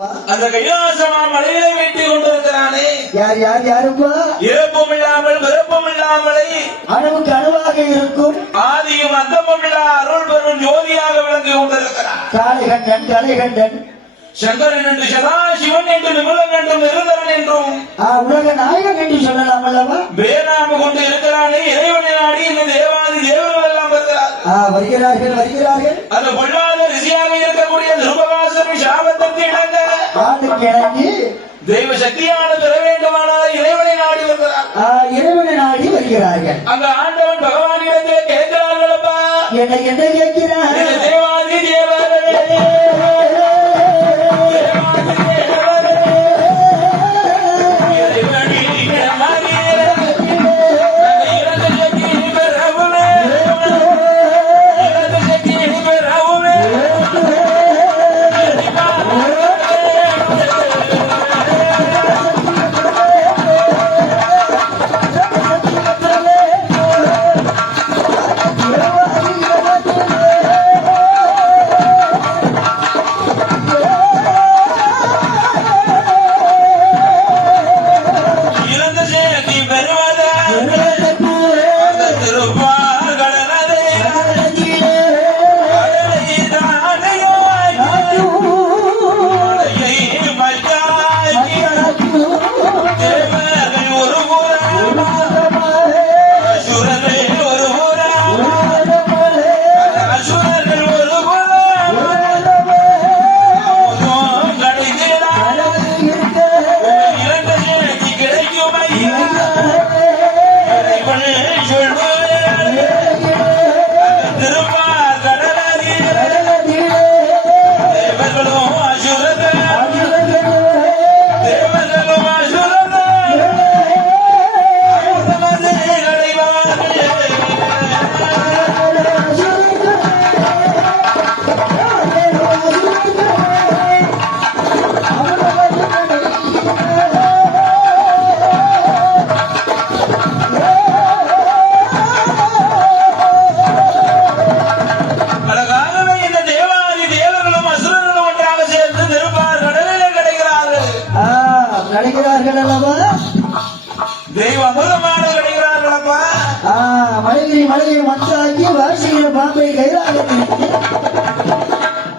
அந்த கைலாசமா மலையில வீட்டில் கொண்டிருக்கிறானே யார் யார் யாருப்பா? இறப்பும் இல்லாமல் பிறப்பும் இல்லாமலை அணுவுக்கு அணுவாக இருக்கும் ஆதியும் அந்தமும் இல்லா அருள் பெறும் ஜோதியாக விளங்கி கொண்டிருக்கிறான். காளைகண்டன் கலைகண்டன் சங்கரன் என்று சதா சிவன் என்று நிமிடம் என்றும் நிருந்தரன் என்றும் உலக நாயகன் என்று சொல்லலாம் அல்லவா? வேணாம கொண்டு இருக்கிறானே இறைவனை நாடி இந்த தேவாதி தேவர்கள் எல்லாம் வருகிறார்கள் வருகிறார்கள். அந்த பொல்லாத ரிஷியாக இருக்கக்கூடிய துருபவாசன் சாபத்திற்கு இணங்க இணங்கி தெய்வ சக்தியான பெற வேண்டுமானால் இறைவனை நாடி வருகிறார். இறைவனை நாடி வருகிறார்கள். அங்க ஆண்டவன் பகவானிடத்திலே கேட்கிறார்கள், அப்பா என்ன என்ன கேட்கிறார்? தேவாதி தேவர்களே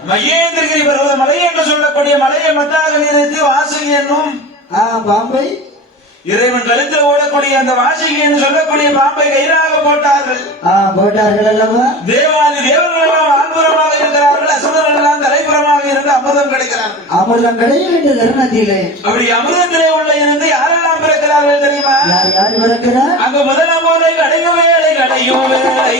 மகேந்திரகிரி பருவத மலை என்று சொல்லக்கூடிய மலையை மத்தாக நினைத்து வாசுகி என்னும் பாம்பை இறைவன் கழுத்தில் ஓடக்கூடிய அந்த வாசுகி என்று சொல்லக்கூடிய பாம்பை கையிலாக போட்டார்கள். போட்டார்கள் அல்லவா? தேவாதி தேவர்கள் எல்லாம் ஆண்புறமாக இருக்கிறார்கள், அசுரர்கள் எல்லாம் தலைப்புறமாக இருந்து அமிர்தம் கிடைக்கிறார்கள். அமிர்தம் கிடைக்கின்ற தருணத்திலே அப்படி அமிர்தத்திலே உள்ள இருந்து யாரெல்லாம் பிறக்கிறார்கள் தெரியுமா? யார் யார் பிறக்கிறார்? அங்கு முதலாம் முறை கடையும் வேலை கடையும் வேலை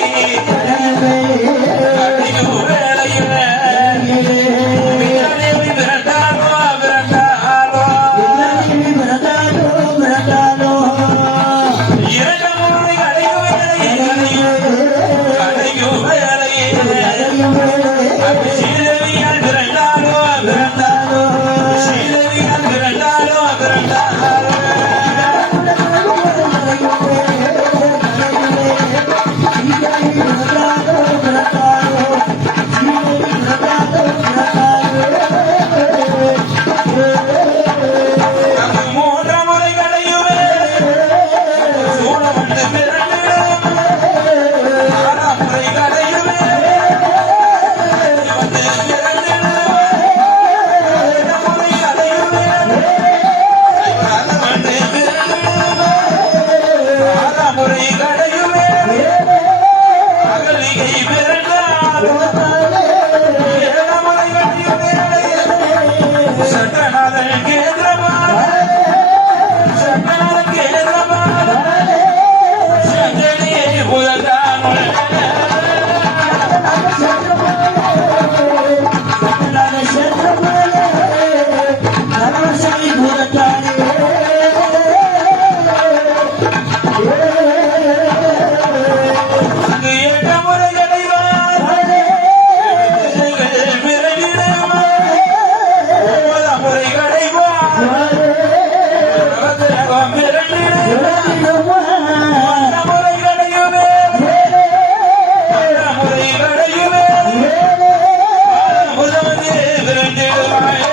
விரைந்திடுவாயே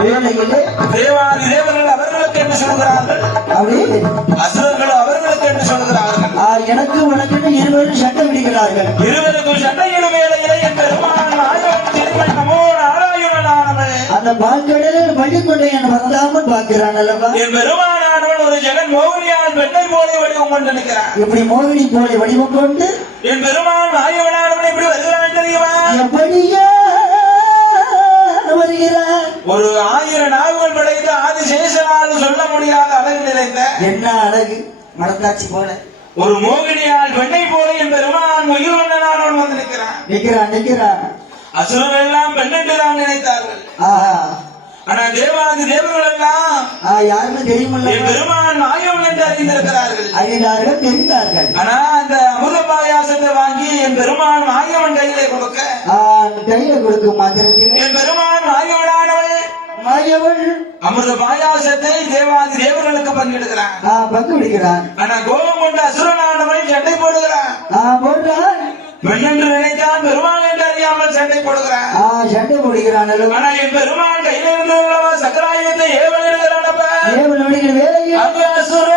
வேளையிலே தேவாதி தேவர்கள் அவர்களுக்கு என்று சொல்கிறார்கள், அப்படி அசுரர்கள் அவர்களுக்கு என்று சொல்கிறார்கள். எனக்கு உனக்குன்னு இருவரும் சட்டம் விடுகிறார்கள். இருவருக்கும் சண்டையிடும் வேளையிலே என் பெருமான் மாயவன் திருமண் நமோ நாராயணனானவன் அந்த பால்கடலில் பள்ளிக்கொண்டை என் வந்தாமல் பார்க்கிறான் அல்லவா? என் பெருமானானவன் ஒரு ஜெகன் மோகினியால் பெண்ணை போல வடிவம் கொண்டு நிற்கிறான். இப்படி மோகினி போல வடிவம் கொண்டு என் பெருமான் மாயவனானவன் எப்படி வருகிறான் தெரியுமா? எப்படியா வருகிறார்? ஒரு 1000 நாவுகள் படைத்த ஆதிசேஷனால் சொல்ல முடியாத அழகு நிறைந்த என்ன அழகு, மனத்தாட்சி போல ஒரு மோகினியால் பெண்ணை போல என் பெருமான் மகிழ்வண்ணனானவன் வந்து நிற்கிறான். நிக்கிறான். அசுரர்கள் எல்லாம் பெண்ணென்றுதான் நினைத்தார்கள். ஆஹா, ஆனா தேவாதி தேவர்கள் எல்லாம் யாருன்னு தெரியுமல்ல, என் பெருமான் மாயவன் என்று அறிந்திருக்கிறார்கள். அறிந்தார்கள், தெரிந்தார்கள். ஆனா அந்த அமுத பாயாசத்தை வாங்கி என் பெருமான் மாயவன் கையிலே கொடுக்க கையில கொடுக்கும் மாத்திரத்தில் என் பெருமான் மாயவனானவள் மாயவள் அமிர்த பாயாசத்தை தேவாதி தேவர்களுக்கு பங்கிடுகிறான். பங்கு விடுகிறான். ஆனா கோபம் கொண்ட அசுரனானவன் சண்டை போடுகிறான். போடுறான். பெண் என்று நினைத்தான், பெருமாள் என்று அறியாமல் சண்டை போடுகிறான். சண்டை போடுகிறான். ஆனா என் பெருமான் கையில இருந்து சக்கராயத்தை ஏவலிடுகிறான். வேலையில் அசுர